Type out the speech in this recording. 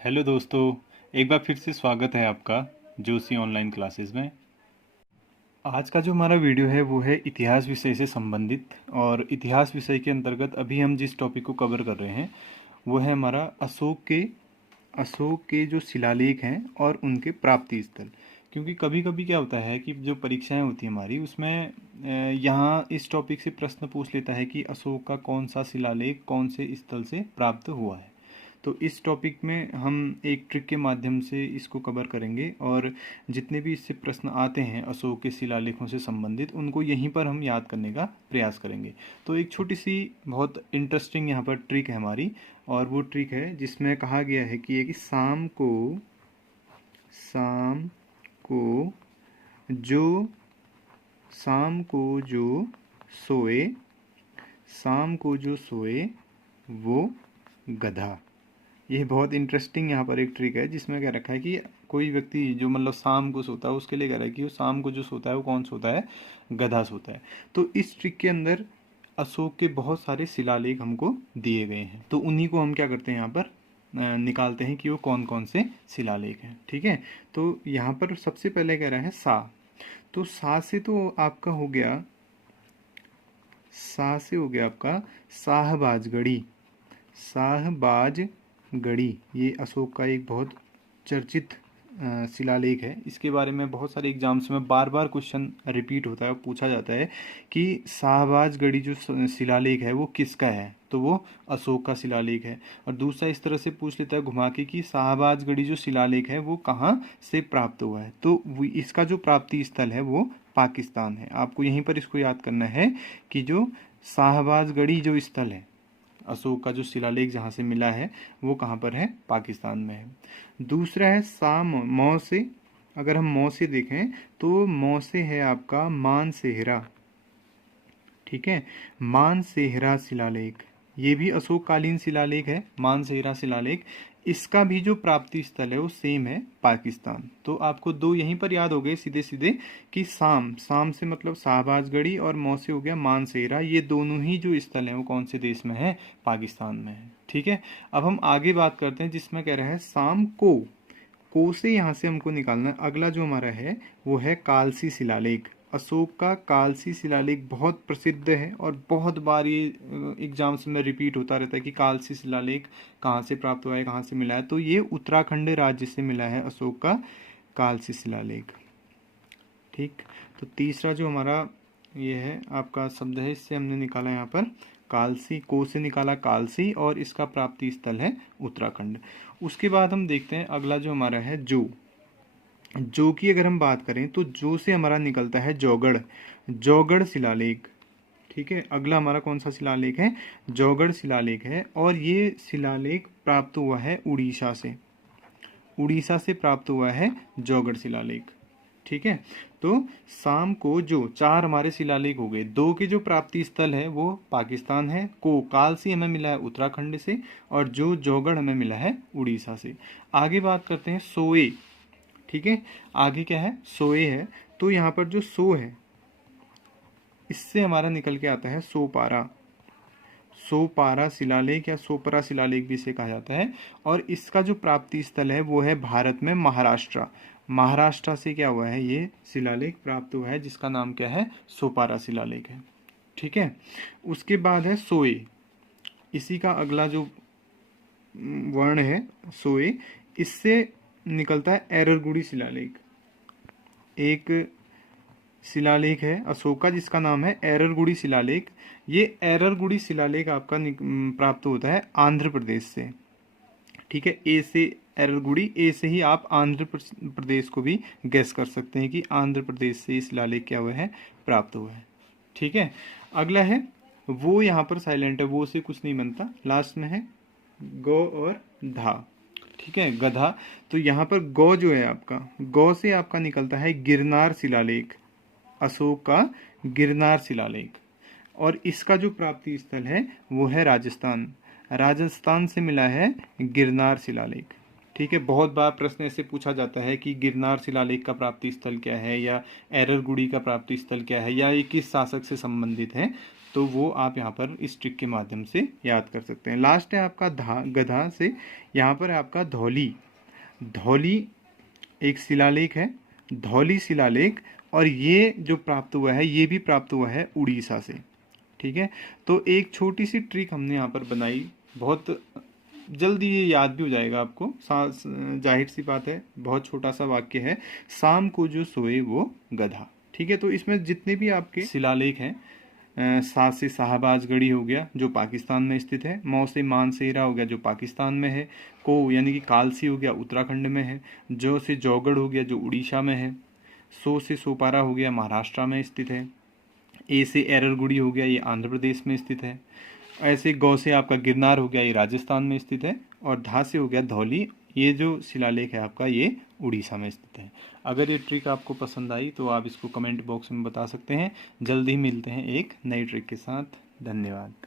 Hello दोस्तों। एक बार फिर से स्वागत है आपका जोशी ऑनलाइन क्लासेस में। आज का जो हमारा वीडियो है वो है इतिहास विषय से संबंधित। और इतिहास विषय के अंतर्गत अभी हम जिस टॉपिक को कवर कर रहे हैं वो है हमारा अशोक के जो शिलालेख हैं और उनके प्राप्ति स्थल। क्योंकि कभी कभी क्या होता है कि जो परीक्षाएं होती हैं हमारी उसमें यहाँ इस टॉपिक से प्रश्न पूछ लेता है कि अशोक का कौन सा शिलालेख कौन से स्थल से प्राप्त हुआ है। तो इस टॉपिक में हम एक ट्रिक के माध्यम से इसको कवर करेंगे और जितने भी इससे प्रश्न आते हैं अशोक के शिलालेखों से संबंधित उनको यहीं पर हम याद करने का प्रयास करेंगे। तो एक छोटी सी बहुत इंटरेस्टिंग यहाँ पर ट्रिक है हमारी, और वो ट्रिक है जिसमें कहा गया है कि शाम को जो शाम को जो सोए शाम को जो सोए वो गधा। ये बहुत इंटरेस्टिंग यहाँ पर एक ट्रिक है जिसमें क्या रखा है कि कोई व्यक्ति जो मतलब शाम को सोता है उसके लिए कह रहा है कि वो शाम को जो सोता है वो कौन सोता है, गधा सोता है। तो इस ट्रिक के अंदर अशोक के बहुत सारे शिलालेख हमको दिए गए हैं, तो उन्हीं को हम क्या करते हैं यहाँ पर निकालते हैं कि वो कौन कौन से शिलालेख हैं। ठीक है, तो यहाँ पर सबसे पहले कह रहा है सा। तो सा से तो आपका हो गया, सा से हो गया आपका शाहबाजगढ़ी। ये अशोक का एक बहुत चर्चित शिलालेख है। इसके बारे में बहुत सारे एग्जाम्स में बार बार क्वेश्चन रिपीट होता है, पूछा जाता है कि शाहबाजगढ़ी जो शिलालेख है वो किसका है, तो वो अशोक का शिलालेख है। और दूसरा इस तरह से पूछ लेता है घुमा के कि शाहबाजगढ़ी जो शिलालेख है वो कहाँ से प्राप्त हुआ है, तो इसका जो प्राप्ति स्थल है वो पाकिस्तान है। आपको यहीं पर इसको याद करना है कि जो शाहबाजगढ़ी जो स्थल है अशोक का जो शिलालेख जहाँ से मिला है वो कहाँ पर है, पाकिस्तान में है। दूसरा है मौ से। अगर हम मौ से देखें तो मौ से है आपका मानसेहरा। ठीक है, मानसेहरा शिलालेख, ये भी अशोक कालीन शिलालेख है। मानसेहरा शिलालेख, इसका भी जो प्राप्ति स्थल है वो सेम है, पाकिस्तान। तो आपको दो यहीं पर याद हो गए सीधे सीधे कि शाम से मतलब शाहबाजगढ़ी और मौ से हो गया मानसेहरा। ये दोनों ही जो स्थल हैं वो कौन से देश में है, पाकिस्तान में है। ठीक है, अब हम आगे बात करते हैं जिसमें कह रहा है शाम को से यहाँ से हमको निकालना है। अगला जो हमारा है वो है कालसी शिलालेख। अशोक का कालसी शिलालेख बहुत प्रसिद्ध है और बहुत बार ये एग्जाम्स में रिपीट होता रहता है कि कालसी शिलालेख कहाँ से प्राप्त हुआ है, कहाँ से मिला है। तो ये उत्तराखंड राज्य से मिला है अशोक का कालसी शिलालेख। ठीक, तो तीसरा जो हमारा ये है आपका शब्द है, इससे हमने निकाला यहाँ पर कालसी, को से निकाला कालसी और इसका प्राप्ति स्थल है उत्तराखंड। उसके बाद हम देखते हैं अगला जो हमारा है जो की अगर हम बात करें तो जो से हमारा निकलता है जौगढ़ शिलालेख। ठीक है, अगला हमारा कौन सा शिलालेख है, जौगढ़ शिलालेख है। और ये शिलालेख प्राप्त हुआ है उड़ीसा से प्राप्त हुआ है जौगढ़ शिलालेख। ठीक है, तो शाम को जो चार हमारे शिलालेख हो गए, दो के जो प्राप्ति स्थल है वो पाकिस्तान है, को कालसी हमें मिला है उत्तराखंड से, और जो जौगढ़ हमें मिला है उड़ीसा से। आगे बात करते हैं सोए। ठीक है, आगे क्या है, सोए है। तो यहाँ पर जो सो है इससे हमारा निकल के आता है सोपारा शिलालेख या सोपरा शिलालेख भी इसे कहा जाता है। और इसका जो प्राप्ति स्थल है वो है भारत में महाराष्ट्र से क्या हुआ है, ये शिलालेख प्राप्त हुआ है जिसका नाम क्या है, सोपारा शिलालेख है। ठीक है, उसके बाद है सोए। इसी का अगला जो वर्ण है सोए, इससे निकलता है एररगुड़ी शिलालेख। एक शिलालेख है अशोक का जिसका नाम है एररगुड़ी शिलालेख। ये एररगुड़ी शिलालेख आपका प्राप्त होता है आंध्र प्रदेश से। ठीक है, ए से एररगुड़ी, ए से ही आप आंध्र प्रदेश को भी गैस कर सकते हैं कि आंध्र प्रदेश से ये शिलालेख क्या हुआ है, प्राप्त हुआ है। ठीक है, अगला है वो, यहाँ पर साइलेंट है, वो से कुछ नहीं बनता, लास्ट में है गौ और धा। ठीक है, गधा। तो यहाँ पर गौ जो है आपका, गौ से आपका निकलता है गिरनार शिलालेख, अशोक का गिरनार शिलालेख। और इसका जो प्राप्ति स्थल है वो है राजस्थान से मिला है गिरनार शिलालेख। ठीक है, बहुत बार प्रश्न ऐसे पूछा जाता है कि गिरनार शिलालेख का प्राप्ति स्थल क्या है, या एररगुड़ी का प्राप्ति स्थल क्या है, या ये किस शासक से संबंधित है। तो वो आप यहाँ पर इस ट्रिक के माध्यम से याद कर सकते हैं। लास्ट है आपका गधा से, यहाँ पर है आपका धौली। धौली एक शिलालेख है, धौली शिलालेख, और ये जो प्राप्त हुआ है ये भी प्राप्त हुआ है उड़ीसा से। ठीक है, तो एक छोटी सी ट्रिक हमने यहाँ पर बनाई, बहुत जल्दी ये याद भी हो जाएगा आपको। जाहिर सी बात है, बहुत छोटा सा वाक्य है, शाम को जो सोए वो गधा। ठीक है, तो इसमें जितने भी आपके शिलालेख हैं, सा से शाहबाजगढ़ी हो गया जो पाकिस्तान में स्थित है, मौ से मानसेरा हो गया जो पाकिस्तान में है, को यानी कि कालसी हो गया उत्तराखंड में है, जो से जौगढ़ हो गया जो उड़ीसा में है, सो से सोपारा हो गया महाराष्ट्र में स्थित है, ए से एररगुड़ी हो गया ये आंध्र प्रदेश में स्थित है, ऐसे गौ से आपका गिरनार हो गया ये राजस्थान में स्थित है, और धा से हो गया धौली, ये जो शिलालेख है आपका ये उड़ीसा में स्थित है। अगर ये ट्रिक आपको पसंद आई तो आप इसको कमेंट बॉक्स में बता सकते हैं। जल्दी ही मिलते हैं एक नई ट्रिक के साथ। धन्यवाद।